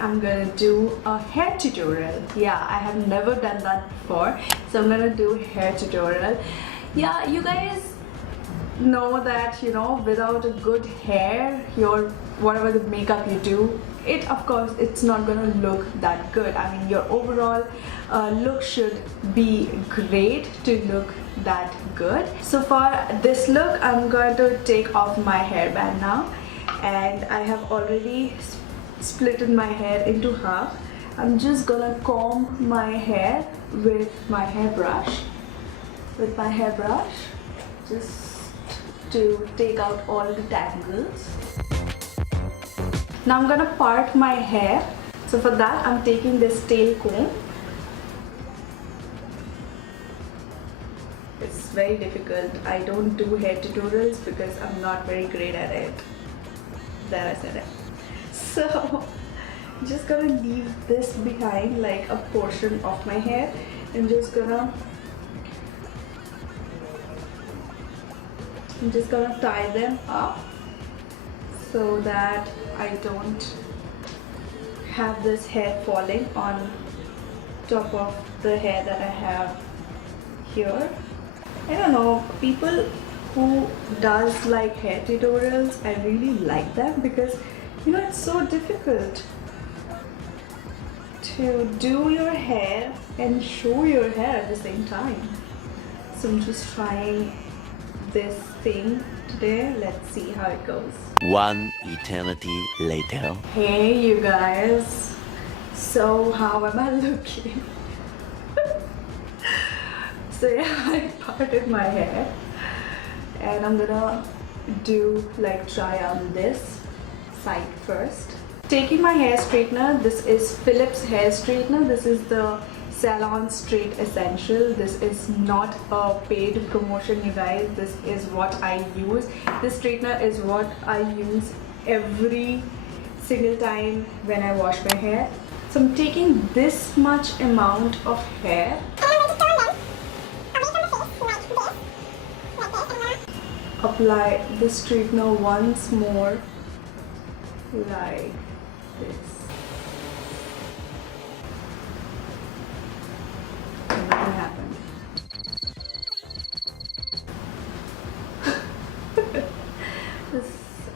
I'm gonna do a hair tutorial. Yeah, I have never done that before, so I'm gonna do a hair tutorial. Yeah, you guys know that, you know, without a good hair, your whatever the makeup you do, it of course it's not gonna look that good. I mean, your overall look should be great to look that good. So for this look, I'm going to take off my hairband now, and I have already splitted my hair into half. I'm just gonna comb my hair with my hairbrush. Just to take out all the tangles. Now I'm gonna part my hair. So for that, I'm taking this tail comb. It's very difficult. I don't do hair tutorials because I'm not very great at it. There, I said it. So I'm just gonna leave this behind, like a portion of my hair. I'm just gonna tie them up so that I don't have this hair falling on top of the hair that I have here. I don't know, people who does like hair tutorials, I really like them because, you know, it's so difficult to do your hair and show your hair at the same time. So I'm just trying this thing today. Let's see how it goes. One eternity later. Hey you guys, so how am I looking? So yeah, I parted my hair and I'm gonna do like try on this side first. Taking my hair straightener, this is Philips hair straightener. This is the Salon Straight Essential. This is not a paid promotion, you guys. This is what I use. This straightener is what I use every single time when I wash my hair. So I'm taking this much amount of hair. Apply the straightener once more like this. Nothing happened.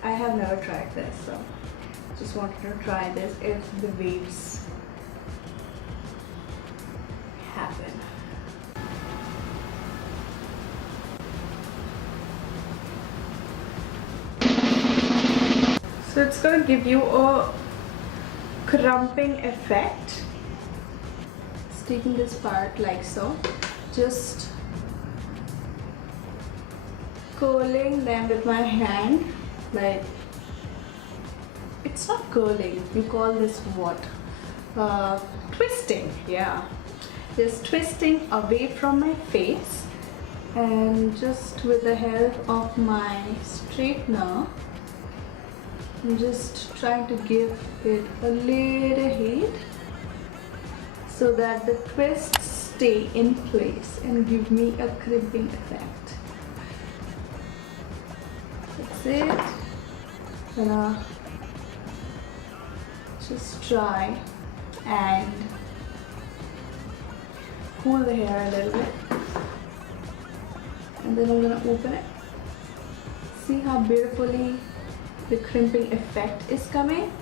I have never tried this, so just wanted to try this if the waves happen. So it's going to give you a crumping effect. Just taking this part like so, just curling them with my hand, like, it's not curling, you call this what? Twisting, yeah. Just twisting away from my face, and just with the help of my straightener, I'm just trying to give it a little heat so that the twists stay in place and give me a crimping effect. That's it. Gonna just try and cool the hair a little bit, and then I'm gonna open it. See how beautifully the crimping effect is coming.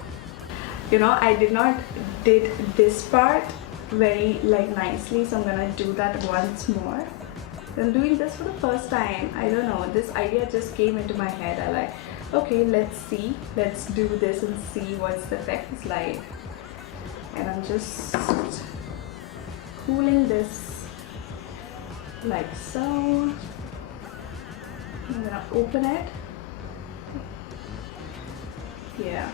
You know, I did not did this part very like nicely, so I'm gonna do that once more. I'm doing this for the first time. I don't know, this idea just came into my head. I like, okay, let's do this and see what's the effect is like. And I'm just cooling this like so. I'm gonna open it. Yeah,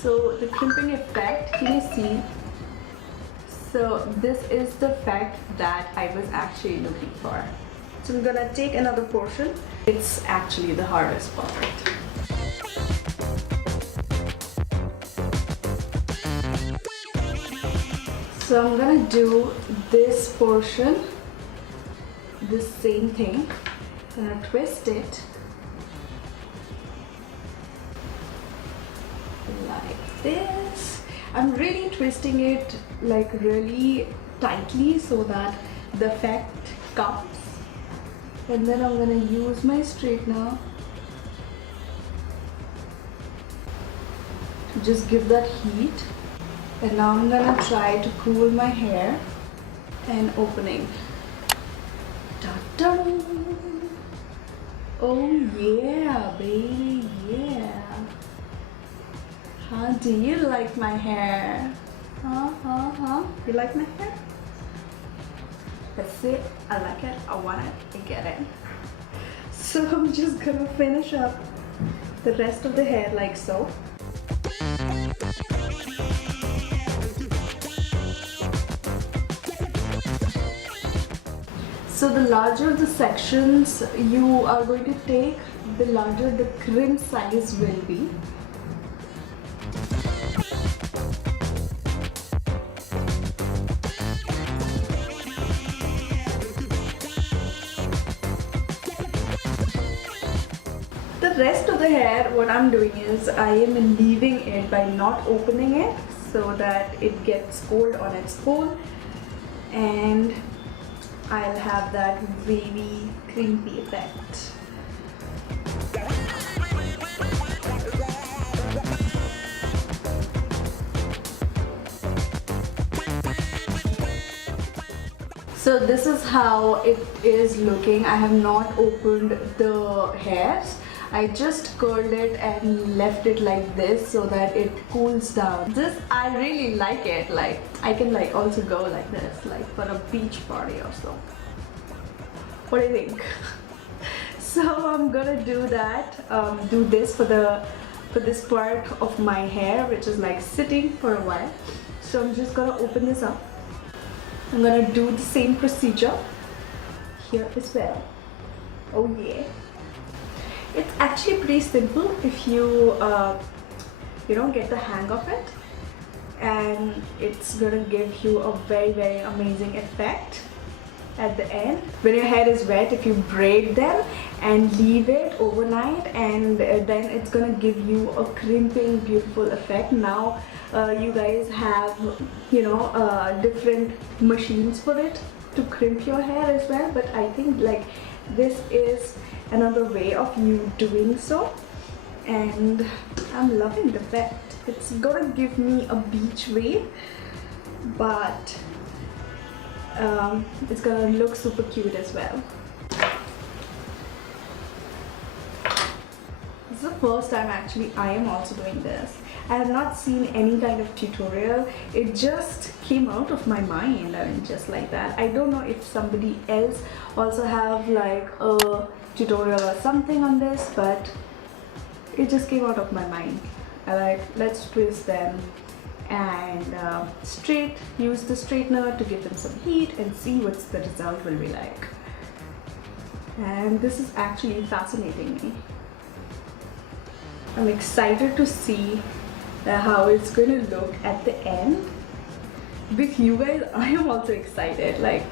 so the crimping effect, can you see? So this is the effect that I was actually looking for. So I'm gonna take another portion. It's actually the hardest part. So I'm gonna do this portion, the same thing. I'm gonna twist it like this. I'm really twisting it like really tightly so that the effect comes. And then I'm gonna use my straightener to just give that heat. And now I'm gonna try to cool my hair and opening. Ta-da! Oh yeah, baby, yeah. How do you like my hair? You like my hair? That's it. I like it. I want it. I get it. So I'm just gonna finish up the rest of the hair like so. So the larger the sections you are going to take, the larger the crimp size will be. The rest of the hair, what I'm doing is I am leaving it by not opening it so that it gets cold on its own, and I'll have that wavy, crimpy effect. So this is how it is looking. I have not opened the hairs. I just curled it and left it like this so that it cools down. This, I really like it. Like I can like also go like this, like for a beach party or so. What do you think? So I'm gonna do that. Do this for this part of my hair, which is like sitting for a while. So I'm just gonna open this up. I'm gonna do the same procedure here as well. Oh yeah. It's actually pretty simple if you get the hang of it, and it's gonna give you a very amazing effect at the end. When your hair is wet, if you braid them and leave it overnight, and then it's gonna give you a crimping beautiful effect. Now you guys have different machines for it to crimp your hair as well, but I think like this is another way of you doing so, and I'm loving the effect. It's gonna give me a beach wave, but it's gonna look super cute as well. This is the first time actually I am also doing this. I have not seen any kind of tutorial. It just came out of my mind, and just like that. I don't know if somebody else also have like a tutorial or something on this, but it just came out of my mind. I like, let's twist them and use the straightener to give them some heat and see what the result will be like. And this is actually fascinating me. I'm excited to see how it's going to look at the end. With you guys, I am also excited. Like,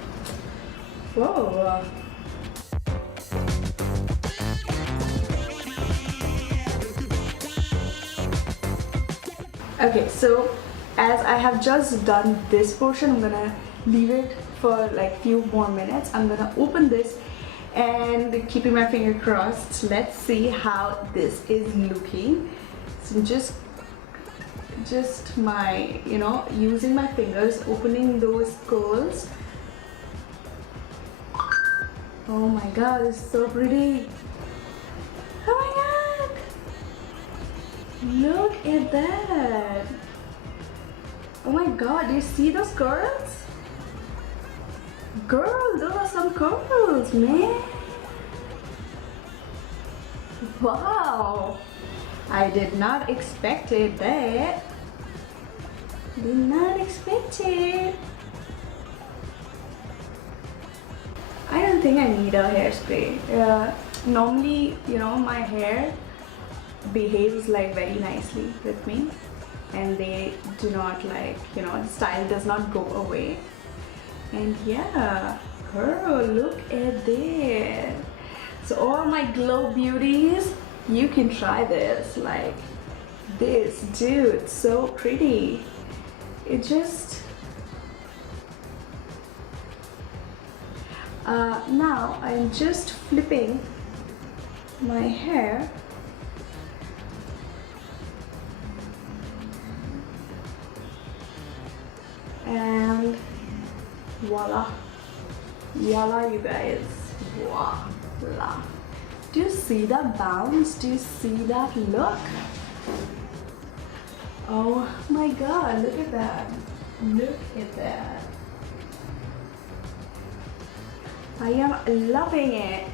whoa. Okay, so as I have just done this portion, I'm gonna leave it for like few more minutes. I'm gonna open this and keeping my finger crossed. Let's see how this is looking. So just my, using my fingers, opening those curls. Oh my god, it's so pretty. Oh my god, look at that. Oh my god, do you see those curls? Girl, those are some curls, man. Wow, I did not expect it that. Did not expect it. I don't think I need a hairspray. Normally, my hair behaves like very nicely with me, and they do not like, the style does not go away. And yeah, girl, look at this. So all my glow beauties, you can try this. Like, this, dude, so pretty. It just now I'm just flipping my hair and voila, voila, you guys, voila. Do you see that bounce? Do you see that look? Oh my god, look at that. Look at that. I am loving it.